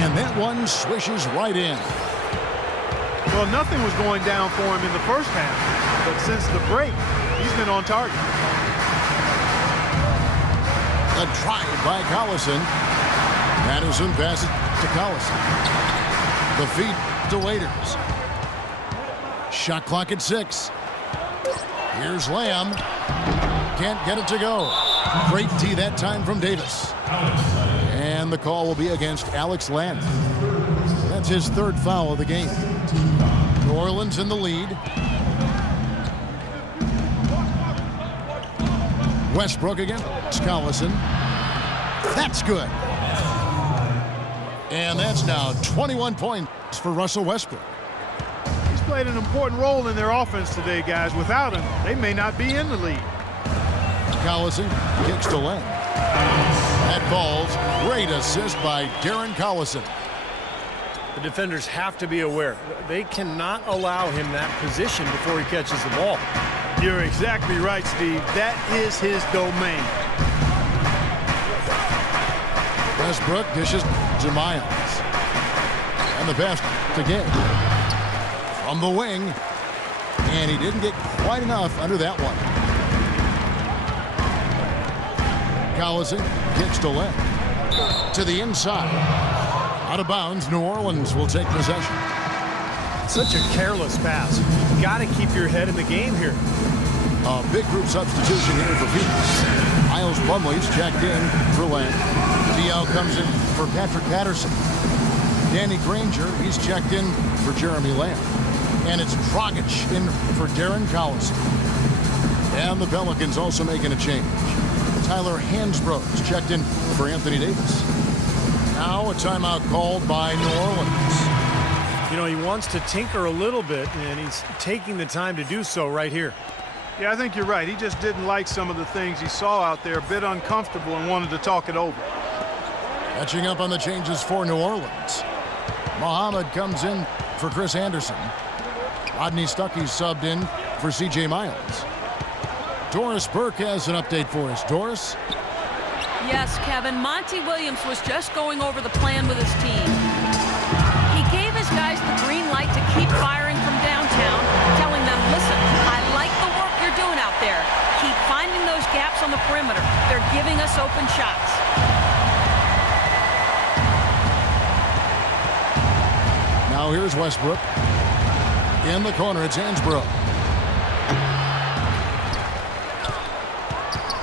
And that one swishes right in. Well, nothing was going down for him in the first half. But since the break, he's been on target. A drive by Collison. Patterson passes to Collison. The feed to Waiters. Shot clock at 6. Here's Lamb. Can't get it to go. Great tee that time from Davis. And the call will be against Alex Len. That's his 3rd foul of the game. New Orleans in the lead. Westbrook against Collison. That's good. And that's now 21 points for Russell Westbrook. He's played an important role in their offense today, guys. Without him, they may not be in the lead. Collison kicks to Len. That ball's great assist by Darren Collison. The defenders have to be aware. They cannot allow him that position before he catches the ball. You're exactly right, Steve. That is his domain. Westbrook dishes to Miles. And the pass to Gay. From the wing. And he didn't get quite enough under that one. Collison kicks to Len. To the inside. Out of bounds, New Orleans will take possession. Such a careless pass. You've got to keep your head in the game here. A big group substitution here for Phoenix. Miles Plumlee's checked in for Len. Diao comes in for Patrick Patterson. Danny Granger, he's checked in for Jeremy Lamb. And it's Dragic in for Darren Collison. And the Pelicans also making a change. Tyler Hansbrough is checked in for Anthony Davis. Now a timeout called by New Orleans. You know, he wants to tinker a little bit, and he's taking the time to do so right here. Yeah, I think you're right. He just didn't like some of the things he saw out there, a bit uncomfortable, and wanted to talk it over. Catching up on the changes for New Orleans. Muhammad comes in for Chris Anderson. Rodney Stuckey subbed in for C.J. Miles. Doris Burke has an update for us. Doris? Yes, Kevin. Monty Williams was just going over the plan with his team. He gave his guys the green light to keep firing from downtown, telling them, listen, I like the work you're doing out there. Keep finding those gaps on the perimeter. They're giving us open shots. Now here's Westbrook. In the corner, it's Hansbrough.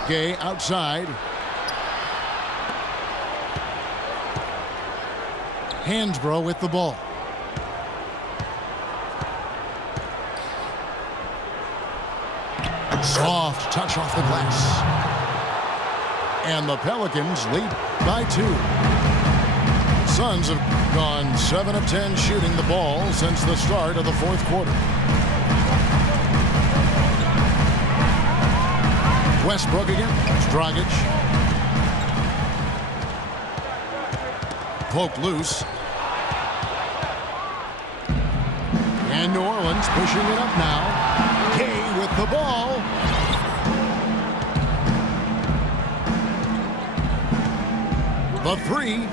Gay outside. Hansbrough with the ball. Soft touch off the glass. And the Pelicans lead by 2. Suns have gone 7 of 10 shooting the ball since the start of the 4th quarter. Westbrook again. Dragic. Poked loose. And New Orleans pushing it up now. Kay with the ball. The 3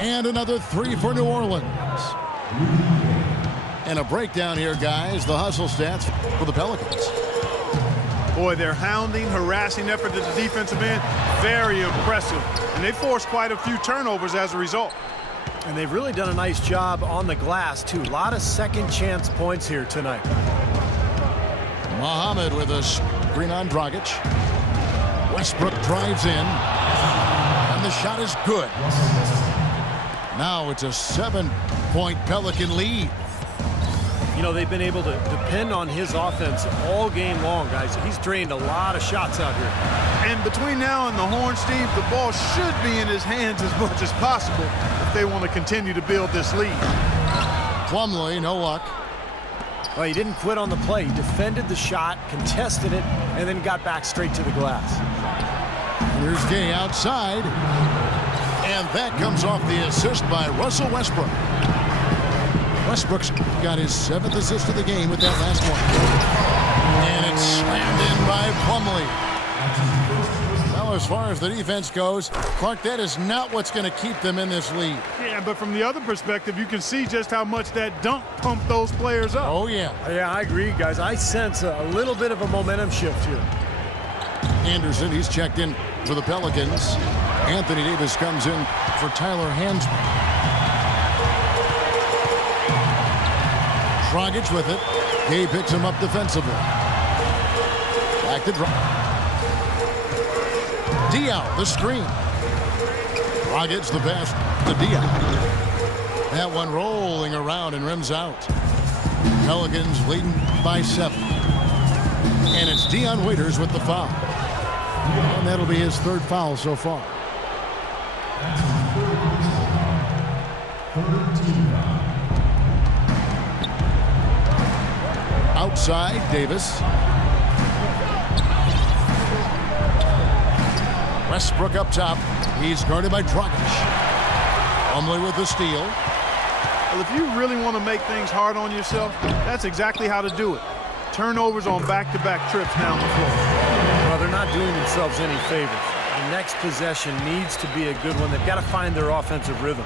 And another 3 for New Orleans. And a breakdown here, guys. The hustle stats for the Pelicans. Boy, their hounding, harassing effort at the defensive end, very impressive. And they forced quite a few turnovers as a result. And they've really done a nice job on the glass, too. A lot of second chance points here tonight. Muhammad with a screen on Dragic. Westbrook drives in. And the shot is good. Now it's a 7-point Pelican lead. You know, they've been able to depend on his offense all game long, guys. He's drained a lot of shots out here. And between now and the horn, Steve, the ball should be in his hands as much as possible if they want to continue to build this lead. Plumlee, no luck. Well, he didn't quit on the play. He defended the shot, contested it, and then got back straight to the glass. Here's Gay outside. And that comes off the assist by Russell Westbrook. Westbrook's got his 7th assist of the game with that last one. And it's slammed in by Plumlee. Well, as far as the defense goes, Clark, that is not what's going to keep them in this lead. Yeah, but from the other perspective, you can see just how much that dunk pumped those players up. Oh, yeah. Yeah, I agree, guys. I sense a little bit of a momentum shift here. Anderson, he's checked in for the Pelicans. Anthony Davis comes in for Tyler Hansbrough. Dragic with it. Gay picks him up defensively. Back to Diaw, the screen. Dragic the pass to Diaw. That one rolling around and rims out. Pelicans leading by 7. And it's Dion Waiters with the foul. And that'll be his 3rd foul so far. Outside, Davis. Westbrook up top. He's guarded by Dragic. Plumlee with the steal. Well, if you really want to make things hard on yourself, that's exactly how to do it. Turnovers on back-to-back trips down the floor. Well, they're not doing themselves any favors. The next possession needs to be a good one. They've got to find their offensive rhythm.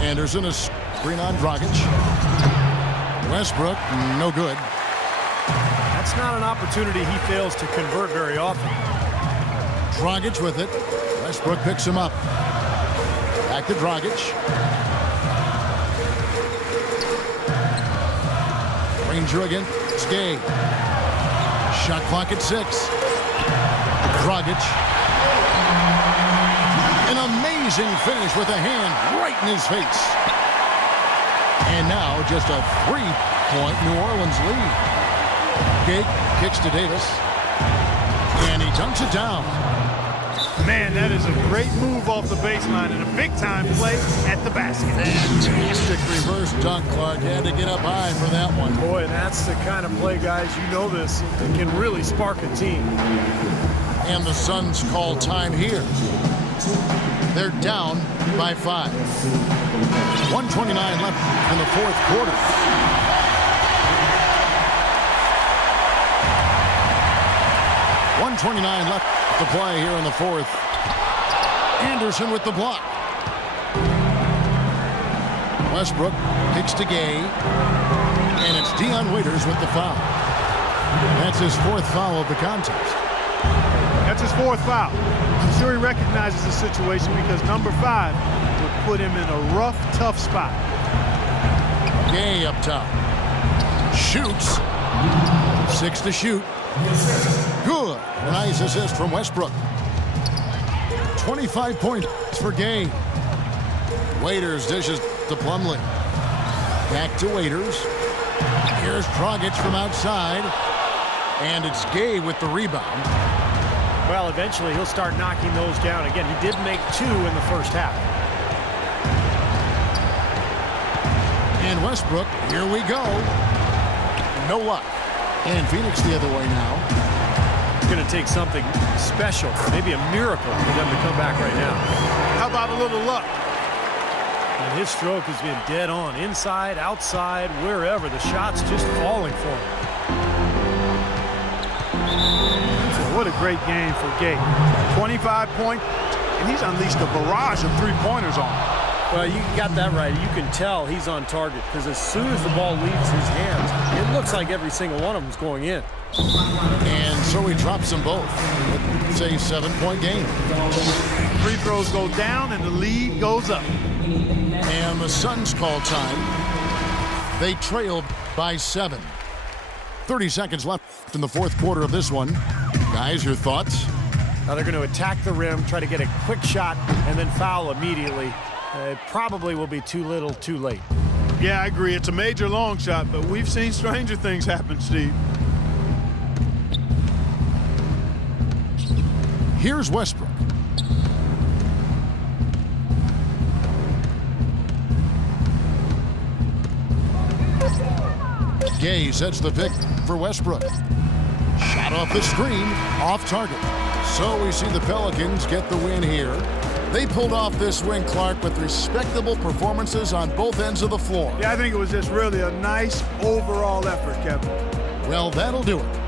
Anderson, a screen on Dragic. Westbrook, no good. That's not an opportunity he fails to convert very often. Dragic with it. Westbrook picks him up. Back to Dragic. Ranger against Gay. Shot clock at 6. Dragic. An amazing finish with a hand right in his face. And now just a 3-point New Orleans lead. Gay kicks to Davis. And he dunks it down. Man, that is a great move off the baseline and a big-time play at the basket. Fantastic reverse dunk, Clark. Had to get up high for that one. Boy, that's the kind of play, guys, you know this, that can really spark a team. And the Suns call time here. They're down by 5. 1:29 left in the 4th quarter. .129 left to play here in the 4th. Anderson with the block. Westbrook kicks to Gay. And it's Dion Waiters with the foul. That's his 4th foul of the contest. That's his 4th foul. I'm sure he recognizes the situation because number 5 would put him in a rough, tough spot. Gay up top. Shoots. 6 to shoot. Good. Nice assist from Westbrook. 25 points for Gay. Waiters dishes to Plumlee. Back to Waiters. Here's Dragic from outside. And it's Gay with the rebound. Well, eventually he'll start knocking those down. Again, he did make 2 in the first half. And Westbrook, here we go. No luck. And Phoenix the other way now. It's going to take something special, maybe a miracle for them to come back right now. How about a little luck? And his stroke has been dead on. Inside, outside, wherever. The shot's just falling for him. What a great game for Gay. 25 points and he's unleashed a barrage of three-pointers on him. Well, you got that right. You can tell he's on target because as soon as the ball leaves his hands, it looks like every single one of them is going in. And so he drops them both. It's a 7-point game. Free throws go down and the lead goes up. And the Suns call time. They trailed by 7. 30 seconds left in the fourth quarter of this one. Guys, your thoughts? Now they're going to attack the rim, try to get a quick shot, and then foul immediately. It probably will be too little, too late. Yeah, I agree. It's a major long shot, but we've seen stranger things happen, Steve. Here's Westbrook. Gay sets the pick for Westbrook. Shot off the screen, off target. So we see the Pelicans get the win here. They pulled off this win, Clark, with respectable performances on both ends of the floor. Yeah, I think it was just really a nice overall effort, Kevin. Well, that'll do it